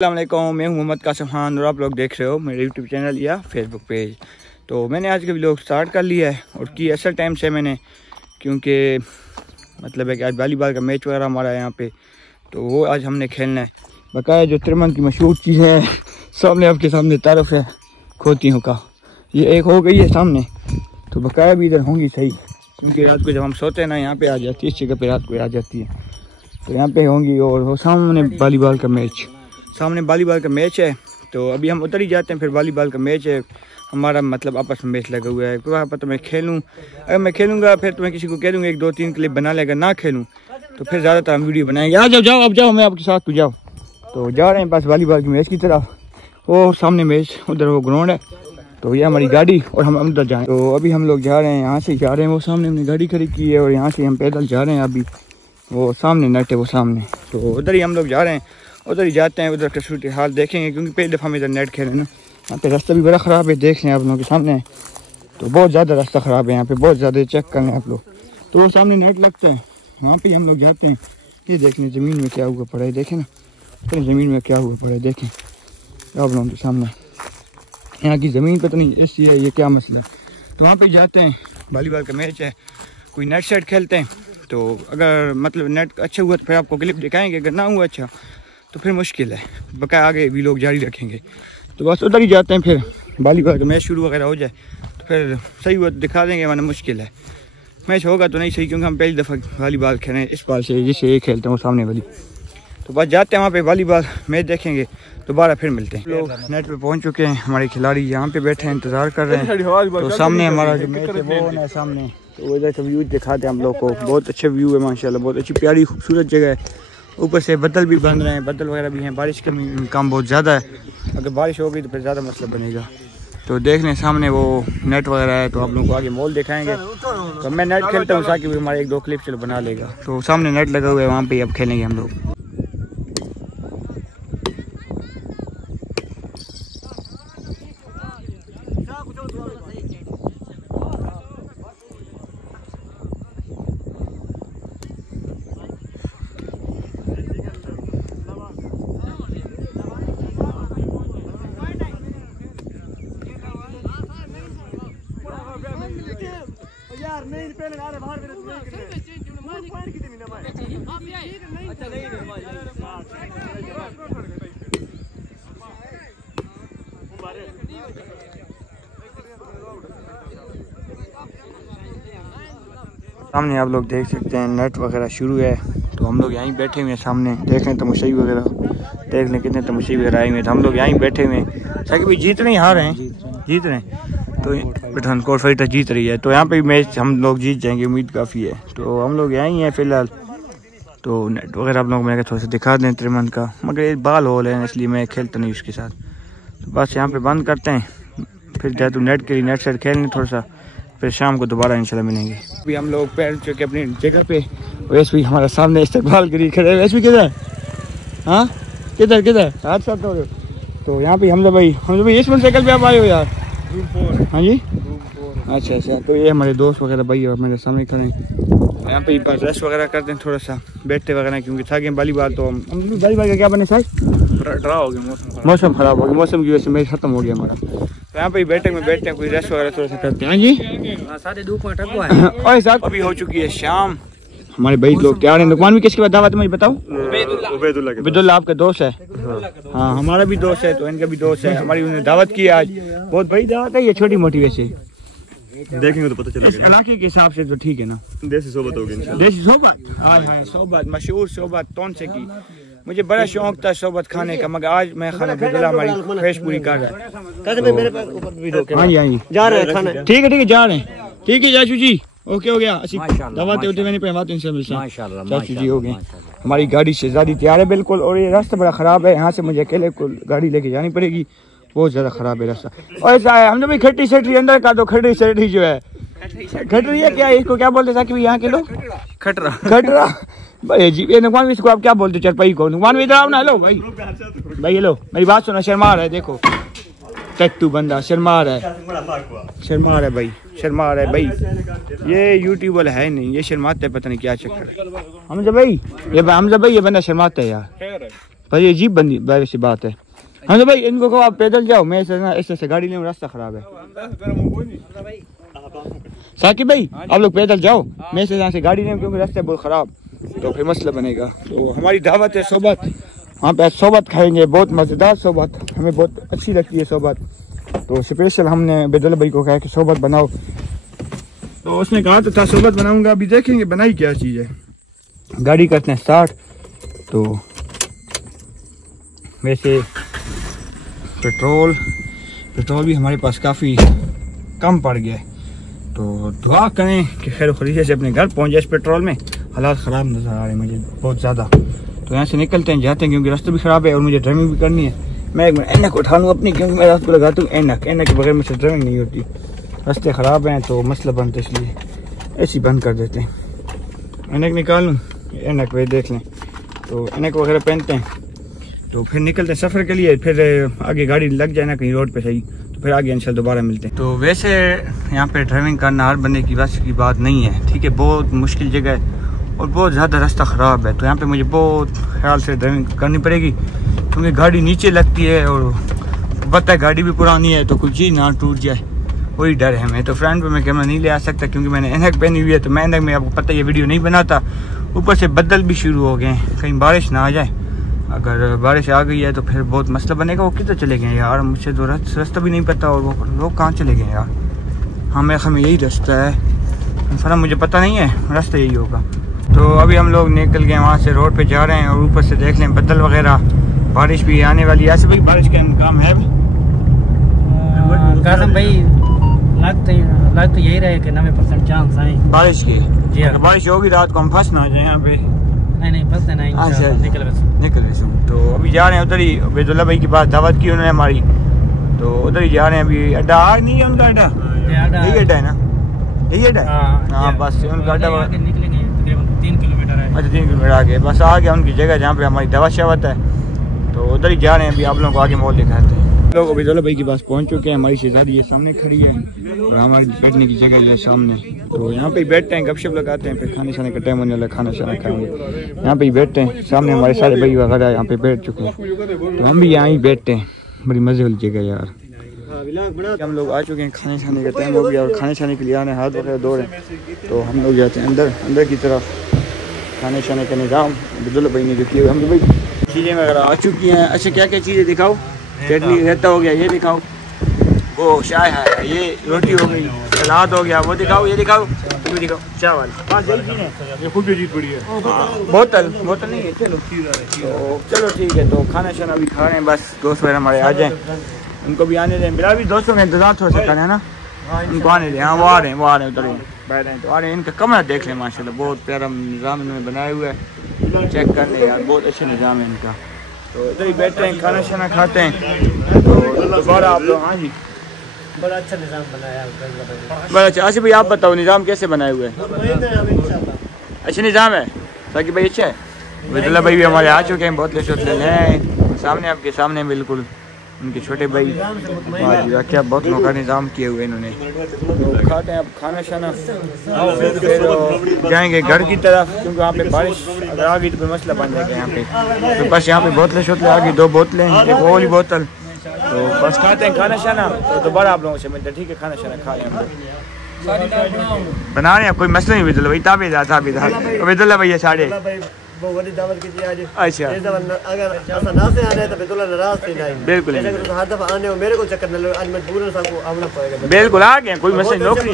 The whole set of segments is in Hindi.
अस्सलाम वालेकुम, मैं हूं मोहम्मद कासिम खान और आप लोग देख रहे हो मेरे यूट्यूब चैनल या फेसबुक पेज। तो मैंने आज का व्लॉग स्टार्ट कर लिया है और की असल टाइम से मैंने, क्योंकि मतलब है कि आज वॉलीबॉल का मैच वगैरह हमारा यहाँ पे, तो वो आज हमने खेलना है। बकाया जो तिरमन की मशहूर चीज़ है सामने आपके सामने तारफ़ है खोतियों का, ये एक हो गई है सामने, तो बकाया भी इधर होंगी सही, क्योंकि रात को जब हम सोते हैं ना यहाँ पे आ जाती है, इस जगह पे रात को आ जाती है, तो यहाँ पे होंगी। और वो सामने वॉलीबॉल का मैच, सामने वॉलीबॉल का मैच है, तो अभी हम उतर ही जाते हैं। फिर वॉलीबॉल का मैच है हमारा, मतलब आपस में मैच लगा हुआ है। वहाँ पर तो मैं खेलूँ, अगर मैं खेलूँगा फिर तो मैं किसी को कह दूँगा 1-2-3 क्लिप बना लेगा, ना खेलूँ तो फिर ज़्यादातर हम वीडियो बनाएंगे। आ जाओ जाओ, अब जाओ, मैं आपके साथ, तो जाओ। तो जा रहे हैं बस वॉलीबॉल की मैच की तरफ, वो सामने मैच, उधर वो ग्राउंड है, तो ये हमारी गाड़ी और हम अंदर जाएँ। तो अभी हम लोग जा रहे हैं, यहाँ से जा रहे हैं, वो सामने हमने गाड़ी खड़ी की है और यहाँ से हम पैदल जा रहे हैं। अभी वो सामने नेट है, वो सामने, तो उधर ही हम लोग जा रहे हैं, उधर ही जाते हैं, उधर का सूरत हाल देखेंगे, क्योंकि पहली दफ़ा हम इधर नेट खेले ना। यहाँ पे रास्ता भी बड़ा ख़राब है, देख रहे हैं आप लोगों के सामने, तो बहुत ज़्यादा रास्ता ख़राब है यहाँ पे, बहुत ज़्यादा, चेक कर लें आप लोग। तो वो सामने नेट लगता है, वहाँ पे हम लोग जाते हैं। ये देखने ज़मीन में क्या हुआ पड़ा है, देखें ना, तो ज़मीन में क्या हुआ पड़ा है, देखें आप लोगों के सामने, यहाँ की ज़मीन पर तो नहीं ऐसी है, ये क्या मसला है। तो वहाँ पर जाते हैं, वॉलीबॉल का मैच है, कोई नेट सेट खेलते हैं। तो अगर मतलब नेट अच्छा हुआ तो फिर आपको क्लिप दिखाएंगे, अगर ना हुआ अच्छा तो फिर मुश्किल है, बकाया आगे भी लोग जारी रखेंगे। तो बस उधर ही जाते हैं, फिर वॉलीबॉल का मैच शुरू वगैरह हो जाए तो फिर सही हुआ तो दिखा देंगे, वरना मुश्किल है। मैच होगा तो नहीं सही, क्योंकि हम पहली दफ़ा वॉलीबॉल खेलें इस बाल से, जिससे ये खेलते हैं वो सामने वाली। तो बस जाते हैं वहाँ पे वॉलीबॉल मैच देखेंगे, दोबारा फिर मिलते हैं। लोग नेट पे पहुँच चुके हैं, हमारे खिलाड़ी यहाँ पे बैठे हैं, इंतज़ार कर रहे हैं। तो सामने हमारा जो मैच है वो है सामने, तो इधर का व्यू दिखाते हैं हम लोग को, बहुत अच्छे व्यू है माशाल्लाह, बहुत अच्छी प्यारी खूबसूरत जगह है। ऊपर से बादल भी बन रहे हैं, बादल वगैरह भी हैं, बारिश का काम बहुत ज़्यादा है, अगर बारिश हो गई तो फिर ज़्यादा मसला बनेगा। तो देख लें सामने वो नेट वगैरह है, तो आप लोगों को आगे मॉल दिखाएंगे। तो मैं नेट खेलता हूँ ताकि भी हमारे 1-2 क्लिप चलो बना लेगा। तो सामने नेट लगा हुआ है, वहाँ पे अब खेलेंगे हम लोग। यार नहीं पहले आ रहे बाहर सामने आप लोग देख सकते हैं नेट वगैरह शुरू है, तो हम लोग यहीं बैठे हुए हैं सामने, देख लें तमाशाई वगैरह, देख लें कितने तमाशाई वगैरह आए हुए हैं। तो हम लोग यहीं बैठे हुए हैं, ताकि भी जीत रहे हैं, हार रहे हैं, जीत रहे हैं, तो पठानकोट फाइटर जीत रही है, तो यहाँ पे मैच हम लोग जीत जाएंगे, उम्मीद काफ़ी है। तो हम लोग यहीं हैं फ़िलहाल। तो नेट वगैरह आप लोग मैं थोड़ा सा दिखा दें तिरमन का, मगर ये बाल होल है इसलिए मैं खेलता नहीं उसके साथ। तो बस यहाँ पे बंद करते हैं, फिर जाए तो नेट के लिए नेट सेट खेलने थोड़ा सा, फिर शाम को दोबारा इंशाल्लाह मिलेंगे। अभी हम लोग पहुंच चुके अपनी जगह पे, वैसे भी हमारा सामने इस्तकबाल करी खड़े, वैसे भी किधर, हाँ किधर किधर हाथ साथ हो रहे हो। तो यहाँ पे हमजा भाई इस मोटरसाइकिल पे आप आए हो यार? हाँ जी, अच्छा अच्छा। तो ये हमारे दोस्त वगैरह भाई और मेरे सामने खड़े हैं, यहाँ पे बस रेस्ट वगैरह करते हैं, थोड़ा सा बैठते वगैरह, क्योंकि थके वॉलीबॉल। तो हम वॉलीबॉल का क्या बने सर, ड्रा हो गया, मौसम ख़राब हो गया, मौसम की वजह से मैच खत्म हो गया हमारा। तो यहाँ पे बैठक में बैठते हैं, कोई रेस्ट वगैरह थोड़ा सा करते हैं। जी साढ़े 2 साहब अभी हो चुकी है शाम, हमारे भाई लोग तैयार हैं। दुकान भी किसके बाद दावत है मुझे बताओ? उबैदुल्लाह आपका दोस्त है? हाँ हमारा भी दोस्त है, तो इनका भी दोस्त है, हमारी उन्होंने दावत की आज, बहुत बड़ी दावत है, ये छोटी मोटी वैसे देखेंगे तो पता चलेगा। इस इलाके के हिसाब से तो ठीक है ना, देसी सोबत होगी इंशाल्लाह। देसी सोबत, हाँ हाँ सोबत, मशहूर सोबत तौन से की। मुझे बड़ा शौक था सोबत खाने का, मगर आज मैं खाना बिल्कुल हमारी ख्वाहिश पूरी कर रहा है। हाँ जी हाँ जी जा रहे हैं खाना, ठीक है जा रहे हैं, ठीक है चाचू जी, ओके हो गया। दवाते होते मैंने पे बात इंशाल्लाह चाचू जी हो गए। हमारी गाड़ी शहजादी तैयार है बिल्कुल, और ये रास्ता बड़ा ख़राब है, यहाँ से मुझे अकेले को गाड़ी लेके जानी पड़ेगी, बहुत ज़्यादा ख़राब है रास्ता। और ऐसा है हम भाई खट्टी सटरी अंदर का, तो खट्टी सटरी जो है, खटरी है क्या, इसको क्या बोलते ताकि यहाँ के लोग खटरा खटरा भाई जी, ये नुकमान भी इसको आप क्या बोलते चरपाई को? नुकमान भी इधर आओ ना, हेलो भाई भाई हेलो, मेरी बात सुनो, शर्मा रहा है, देखो टट्टू बंदा शर्मा रहा है भाई, शर्मा रहा है भाई, ये यूट्यूबर है नहीं, ये शर्माता है, पता नहीं क्या चक्कर। हमजा भाई ये बंदा शर्माता है यार, पर ये अजीब बंदी वैसी बात है। हाँ तो भाई इनको कहो आप पैदल जाओ, मैं ऐसे से गाड़ी लें, रास्ता खराब है। साकिब भाई आप लोग पैदल जाओ, मैं से यहाँ से गाड़ी लें क्योंकि रास्ता बहुत ख़राब, तो फिर मसला बनेगा। तो हमारी दावत है सोबत, वहाँ पे सोबत खाएंगे, बहुत मज़ेदार सोबत, हमें बहुत अच्छी लगती है सोबत। तो स्पेशल हमने बेदुल्ला भाई को कहा कि सोबत बनाओ, तो उसने कहा तो था सोबत बनाऊंगा। अभी देखेंगे बनाई क्या चीज़ है। गाड़ी करते हैं स्टार्ट। तो वैसे पेट्रोल भी हमारे पास काफ़ी कम पड़ गया है, तो दुआ करें कि खैर खरीदे से अपने घर पहुंच जाए। इस पेट्रोल में हालात ख़राब नज़र आ रहे हैं मुझे बहुत ज़्यादा। तो यहाँ से निकलते हैं, जाते हैं, क्योंकि रास्ता भी ख़राब है और मुझे ड्राइविंग भी करनी है। मैं एक मिनट एनक उठा लूँ अपनी, क्योंकि मैं रात को लगाता हूँ एनक के बगैर मुझसे ड्राइविंग नहीं होती। रास्ते ख़राब हैं तो मसला बनता है, इसलिए ऐसी बंद कर देते हैं। एनक निकाल लूँ, एनक वे देख लें, तो एनक वगैरह पहनते हैं, तो फिर निकलते हैं सफ़र के लिए। फिर आगे गाड़ी लग जाए ना कहीं रोड पे सही, तो फिर आगे इंशाल्लाह दोबारा मिलते हैं। तो वैसे यहाँ पे ड्राइविंग करना हर बंदे की बस की बात नहीं है, ठीक है, बहुत मुश्किल जगह है और बहुत ज़्यादा रास्ता ख़राब है। तो यहाँ पे मुझे बहुत ख्याल से ड्राइविंग करनी पड़ेगी, क्योंकि गाड़ी नीचे लगती है और पता है गाड़ी भी पुरानी है, तो कुछ चीज़ ना टूट जाए, वही डर है। मैं तो फ्रंट पे मैं कैमरा नहीं ले आ सकता क्योंकि मैंने एनक पहनी हुई है, तो मैं एनक में आपको पता है ये वीडियो नहीं बनाता। ऊपर से बदल भी शुरू हो गए हैं, कहीं बारिश ना आ जाए। अगर बारिश आ गई है तो फिर बहुत मसला बनेगा। वो किधर चले गए यार, मुझे तो रास्ता भी नहीं पता, और वो लोग कहाँ चले गए यार। हाँ मेरे ख्याल में यही रास्ता है, फरा मुझे पता नहीं है, रास्ता यही होगा। तो अभी हम लोग निकल गए वहाँ से, रोड पे जा रहे हैं और ऊपर से देख लें बदल वगैरह, बारिश भी आने वाली है। ऐसे भाई बारिश का इम्कान है कासम भाई, लग तो यही रहे कि 90% चांस आए बारिश की। जी हाँ, बारिश होगी रात को हम फंस ना जाए यहाँ पे। नहीं फंसते नहीं, निकल बस। तो अभी जा रहे हैं उधर ही, बेदुल्ला भाई के पास दावत की उन्होंने हमारी, तो उधर ही जा रहे हैं। अभी अड्डा आग नहीं है उनका, अड्डा यही अड्डा है ना, यही अड्डा है। हाँ बस उनका अड्डा निकलेंगे तकरीबन 3 किलोमीटर है। अच्छा 3 किलोमीटर आगे बस आ गया उनकी जगह जहाँ पे हमारी दावत शावत है, तो उधर ही जा रहे हैं। अभी आप लोगों को आगे मॉल दिखाते हैं। लोग बेदुल्ला भाई के पास पहुँच चुके हैं, हमारी शहजादी ये सामने खड़ी है और हमारी बैठने की जगह जो है सामने, तो यहाँ पे ही बैठते हैं, गपशप लगाते हैं, फिर खाने शाने का टाइम होने लगा, खाना शाना खाएंगे, यहाँ पे ही बैठते हैं। सामने हमारे सारे भाई वगैरह यहाँ पे बैठ चुके हैं, तो हम भी यहाँ ही बैठते हैं। बड़ी मज़े वाली जगह यार। हम लोग आ चुके हैं, खाने शाने का टाइम हो गया और खाने शाने के लिए आने हाथ वगैरह धो रहे हैं, तो हम लोग जाते हैं अंदर की तरफ। खाने शाने का निज़ाम बेदुल्ला भाई ने जो किया, हम भाई चीज़ें वगैरह आ चुकी हैं। अच्छा क्या क्या चीज़ें दिखाओ, चटनी रहता हो गया, ये दिखाओ, वो चाय है, ये रोटी हो गई, सलाद हो गया, वो दिखाओ, ये दिखाओ, ये दिखाओ, चावल, ये खूब चीज़ पड़ी है। बोतल नहीं है, चलो ठीक है। तो खाना शाना अभी खा रहे हैं, बस दोस्त वगैरह हमारे आ जाएँ, उनको भी आने दें। मेरा भी दोस्तों का इंतजार थोड़ा सा करें ना, उनको आने दें। हाँ वो आ रहे हैं उधर बैठ रहे हैं, तो आ रहे हैं। इनका कमरा देख लें, माशाल्लाह बहुत प्यारा निज़ाम इन्होंने बनाया हुआ है, चेक कर लें यार, बहुत अच्छा निज़ाम है इनका। तो इधर ही बैठते हैं, खाना शाना खाते हैं, तो दोबारा आप लोग। हाँ जी बड़ा अच्छा निज़ाम बनाया है, बड़ा अच्छा। अच्छा भाई आप बताओ निज़ाम कैसे बनाए हुए हैं? अच्छा निज़ाम है ताकि भाई अच्छा है। बेदुल्ला भाई भी हमारे आ चुके हैं, बोतलें शोतलें ले आए सामने, आपके सामने बिल्कुल उनके छोटे भाई। हाँ जी क्या बोतलों का निज़ाम किए हुए इन्होंने। तो खाते हैं अब खाना शाना, फिर जाएंगे घर की तरफ, क्योंकि वहाँ पे बारिश अगर आ गई तो कोई मसला बन जाएगा यहाँ पे। तो बस यहाँ पे बोतलें शोतलें आ गई, 2 बोतलें, एक वो वाली बोतल, तो बस खाते हैं खाना शाना, तो दोबारा आप लोगों से मिलते हैं, ठीक है। खाना शाना खा लें हम लोग, बना रहे हैं, कोई मसला नहीं। बेदुल्ला भाई ताबेदार बेदुल्ला भैया साढ़े वो वाली दावत की थी आज। अच्छा अगर ऐसा ना से आने तो बेदुल्ला नाराज थी नहीं, बिल्कुल हर दफा आने हो मेरे को चक्कर न लो, आज मजबूरन सबको आना पड़ेगा। बिल्कुल आ गए, कोई मसला नौकरी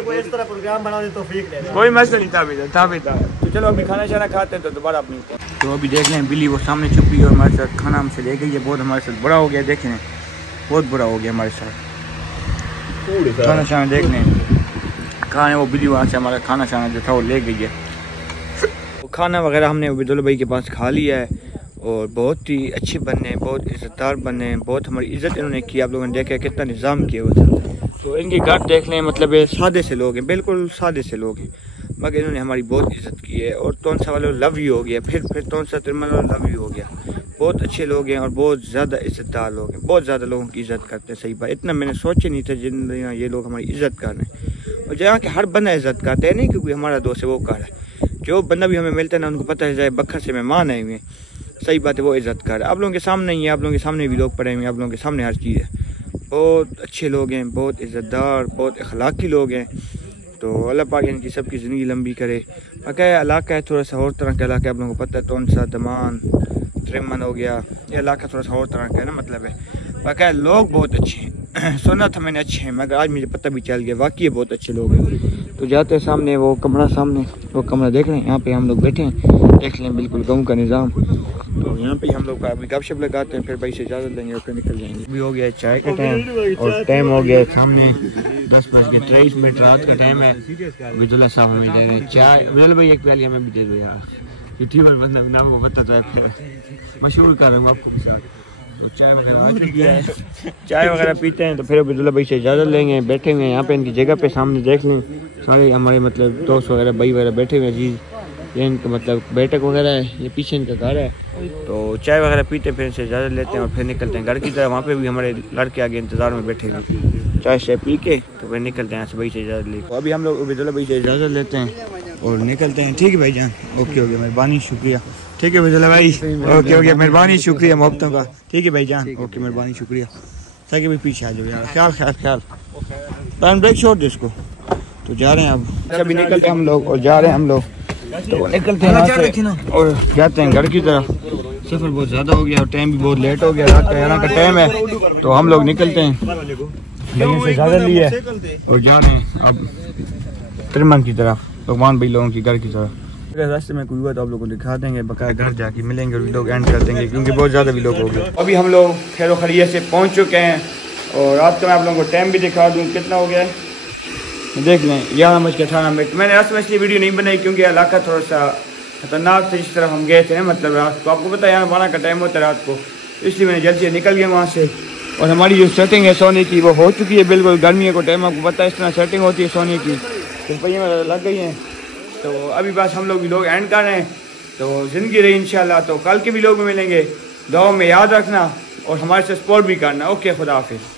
कोई इस तरह प्रोग्राम बनाने तो ठीक है, कोई मसला नहीं। ताबेदार तो चलो अभी खाना शाना खाते हैं, तो दोबारा आप मिलते हैं। तो अभी देख लें बिल्ली वो सामने छुपी और हमारे साथ खाना हमसे ले गई है, बहुत हमारे साथ बुरा हो गया, देखें बहुत बुरा हो गया हमारे साथ। खाना शाना देख लें, खाने वो बिल्ली वहाँ से हमारा खाना शाना जो था वो ले गई है। खाना वगैरह हमने बेदुल्ला भाई के पास खा लिया है और बहुत ही अच्छे बने, बहुत इज़्ज़तदार बने, बहुत हमारी इज़्ज़त इन्होंने की। आप लोगों ने देखा कितना निज़ाम किया हुआ था। तो इनके घर देख लें, मतलब सादे से लोग हैं, बिल्कुल सादे से लोग हैं, मगर इन्होंने हमारी बहुत इज़्ज़त की है। और तोनसा वालों लव यू हो गया, फिर तोनसा तिरमल लव यू हो गया। बहुत अच्छे लोग हैं और बहुत ज़्यादा इज़्ज़तदार लोग हैं, बहुत ज़्यादा लोगों की इज़्ज़त करते हैं। सही बात, इतना मैंने सोचा नहीं था जिन ये लोग हमारी इज़्ज़त कर रहे हैं। और जहाँ के हर बंदा इज़्ज़त करते हैं, नहीं क्योंकि हमारा दोस्त है वो कर रहा है, जो बंदा भी हमें मिलता है ना, उनको पता है जाए बखर से मेहमान आए हुए हैं, सही बात है, वो इज़्ज़त कर। आप लोगों के सामने ही है, आप लोगों के सामने भी लोग पड़े हुए हैं, आप लोगों के सामने हर चीज़ है। बहुत अच्छे लोग हैं, बहुत इज़्ज़तदार, बहुत अखलाकी लोग हैं। तो अल्लाह पाक इनकी सबकी ज़िंदगी लंबी करे। बाकी इलाका है थोड़ा सा और तरह का इलाका है, आप लोगों को पता है, तोनसा, दमान, त्रिमन हो गया, ये इलाका थोड़ा सा और तरह का है ना, मतलब है। बाकी लोग बहुत अच्छे हैं, सुना था मैंने अच्छे हैं, मगर आज मुझे पता भी चल गया वाकई बहुत अच्छे लोग हैं। तो जाते हैं सामने वो कमरा, सामने वो कमरा देख रहे हैं, यहाँ पे हम लोग बैठे हैं, देख लें बिल्कुल गाँव का निज़ाम। तो यहाँ पे हम लोग अभी गपशप लगाते हैं, फिर भाई से इजाज़त लेंगे और फिर निकल जाएंगे। अभी हो गया चाय का टाइम और टाइम हो गया सामने 10:23 रात का टाइम है। विजुल्ला साहब हमें दे रहे हैं चाय। विजुल्ला भाई एक प्याली हमें भी दे दो यार, यूट्यूबर बंदा नाम को पता है, फिर मशहूर कर रहा हूँ आपको के साथ। तो चाय वगैरह आ चुकी है, चाय वगैरह पीते हैं, तो फिर अब्दुल्ला भाई से इजाज़त लेंगे। बैठे हुए हैं यहाँ पे इनकी जगह पे, सामने देख लें सारे हमारे मतलब दोस्त वगैरह भाई वगैरह बैठे हुए हैं जी। ये इनका मतलब बैठक वगैरह है, ये पीछे इनका घर है। तो चाय वगैरह पीते फिर इनसे इजाज़त लेते हैं और फिर निकलते हैं घर की तरफ। वहाँ पे भी हमारे लड़के आगे इंतज़ार में बैठे हैं, चाय शाय पी के तो फिर निकलते हैं यहाँ से भाई से इजाज़त लेके। अभी हम लोग अब्दुल्ला भाई से इजाज़त लेते हैं और निकलते हैं। ठीक है भाई जान, ओके हो गया, मेहरबानी शुक्रिया। ठीक है विजुल्ला भाई, ओके हो गया, मेहरबानी शुक्रिया मोहब्बतों का। ठीक है भाई जान, ओके मेहरबानी शुक्रिया। ताकि भाई पीछे आ जाओ यार, ख्याल ख्याल ख्याल, पैन ब्रेक छोड़ दे इसको। तो जा रहे हैं अब, अभी निकलते हैं हम लोग और जा रहे हैं हम लोग, तो निकलते हैं यहाँ से और जाते हैं घर की तरफ। सफ़र बहुत ज़्यादा हो गया और टाइम भी बहुत लेट हो गया, रात का 11 का टाइम है। तो हम लोग निकलते हैं, लेकिन से ज़्यादा लिए और जा रहे हैं अब त्रिमन की तरफ, भगवान भाई लोगों की घर की तरफ। अगर रास्ते में कोई हुआ तो आप लोगों को दिखा देंगे, बकाया घर जाके मिलेंगे और लोग एंड कर देंगे क्योंकि बहुत ज़्यादा भी लोग हो गए। अभी हम लोग खैर खैरियत से पहुँच चुके हैं और रात का मैं आप लोगों को टाइम भी दिखा दूँ कितना हो गया है, देख लें 11:18। मैंने रात में इसलिए वीडियो नहीं बनाई क्योंकि इलाका थोड़ा सा खतरनाक था जिस तरफ हम गए थे, मतलब रात को आपको पता है यहाँ 12 का टाइम होता है रात को, इसलिए मैंने जल्दी निकल गया वहाँ से। और हमारी जो सेटिंग है सोने की वो हो चुकी है बिल्कुल, गर्मियों को टाइम आपको पता है इस तरह सेटिंग होती है सोने की, तो पहिए में लग गई हैं। तो अभी बस हम लोग भी लोग एंड कर रहे हैं, तो ज़िंदगी रही इंशाल्लाह। तो कल के भी लोग में मिलेंगे, दुआ में याद रखना और हमारे से सपोर्ट भी करना। ओके, खुदा हाफिज़।